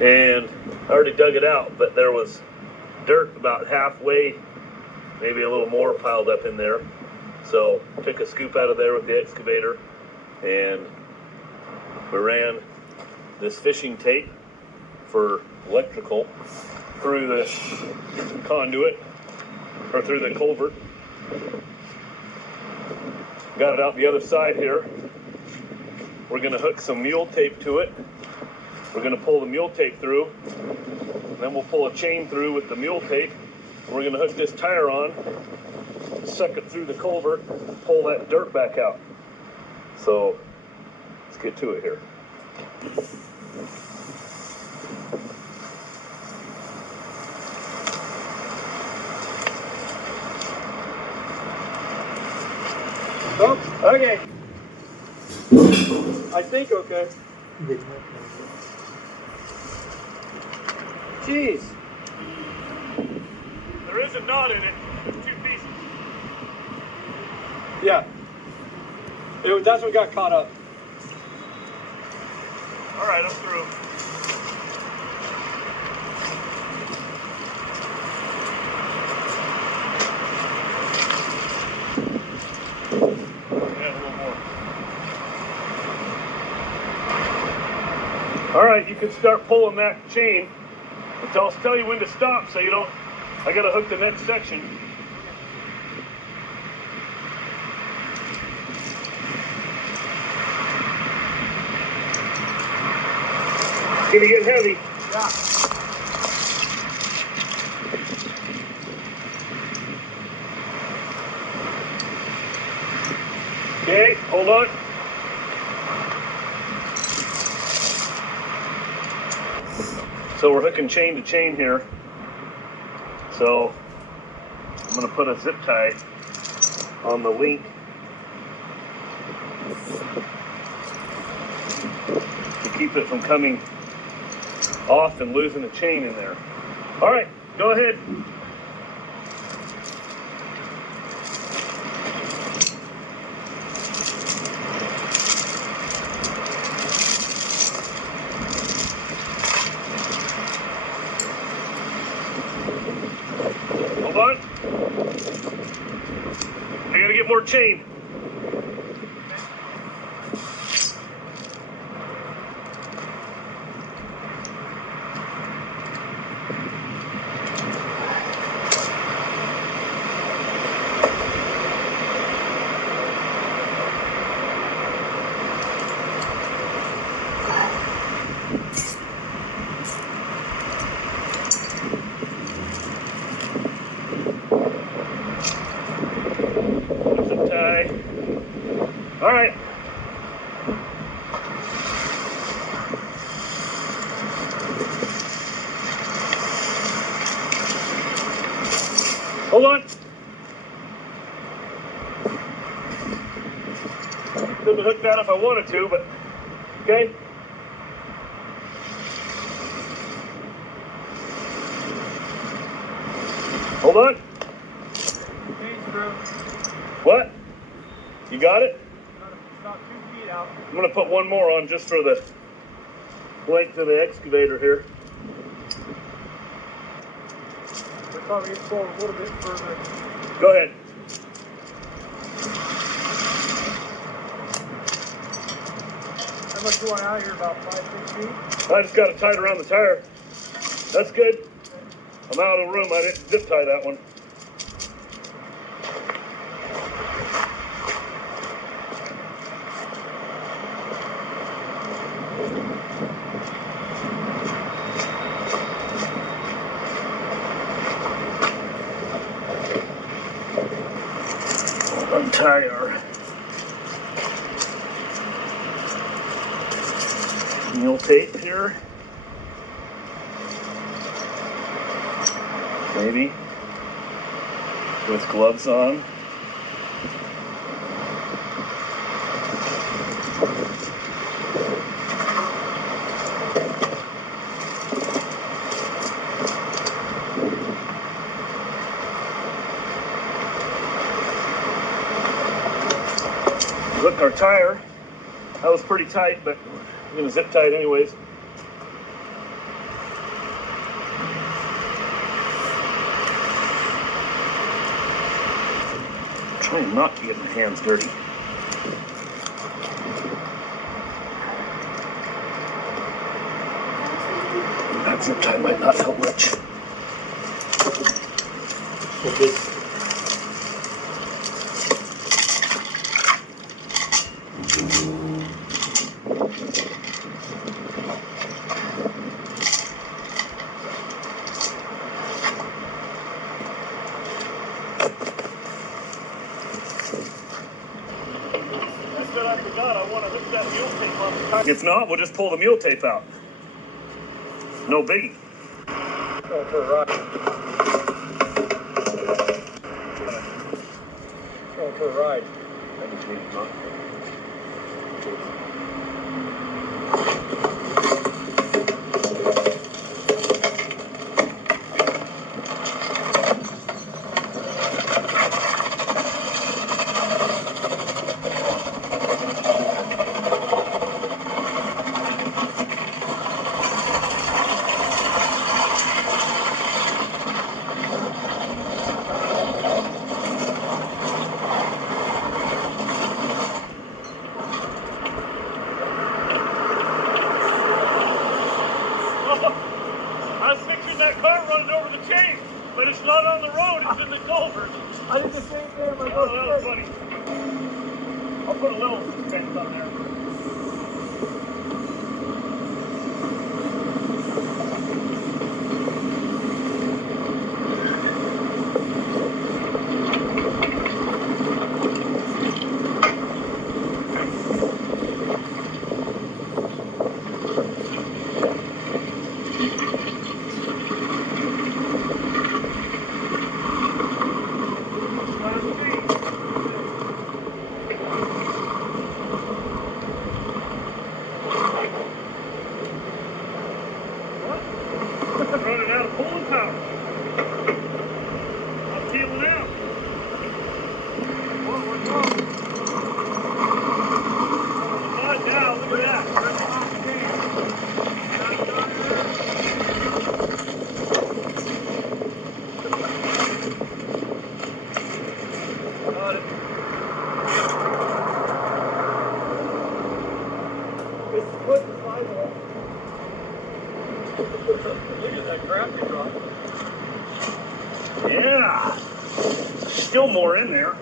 and I already dug it out, but there was dirt about halfway, maybe a little more, piled up in there. So took a scoop out of there with the excavator, and we ran this fishing tape for electrical through the conduit, or through the culvert. Got it out the other side here. We're gonna hook some mule tape to it. We're gonna pull the mule tape through, then we'll pull a chain through with the mule tape. We're gonna hook this tire on, suck it through the culvert, pull that dirt back out. So let's get to it here. Oh, okay. I think okay. Jeez. There is a knot in it. There's 2 pieces. Yeah. That's what got caught up. All right, I'm through. Yeah, a little more. All right, you can start pulling that chain. But I'll tell you when to stop so you don't. I gotta hook the next section. It's gonna get heavy. Yeah. Okay, hold on. So we're hooking chain to chain here. So I'm gonna put a zip tie on the link to keep it from coming off and losing the chain in there. All right, go ahead. Hold on. I gotta get more chain. Zip tie. All right. Hold on. Couldn't hook that if I wanted to, but okay. Hold on. What? You got it? About 2 feet out. I'm gonna put one more on just for the length of the excavator here. We're probably going to go a little bit further. Go ahead. How much you want out here? About 5, 6 feet? I just got it tied around the tire. That's good. I'm out of the room. I didn't zip tie that one. Untie our mule tape here. Maybe with gloves on. Look, our tire, that was pretty tight, but I'm gonna zip tie it anyways. Trying not to get my hands dirty. That zip tie might not help much. So this. I forgot, I want to hook that mule tape up. If not, we'll just pull the mule tape out. No biggie. Go for a ride. Go for a ride. I was picturing that car running over the chain, but it's not on the road, it's in the culvert. I did the same thing. I'm Oh, that was funny. I'll put a little suspense on there. Running out of pulling power. I'm peeling out. What we're doing. Mud now, look at that. Got it. It's put the sidewalk. Look at that crap you dropped. Yeah. Still more in there.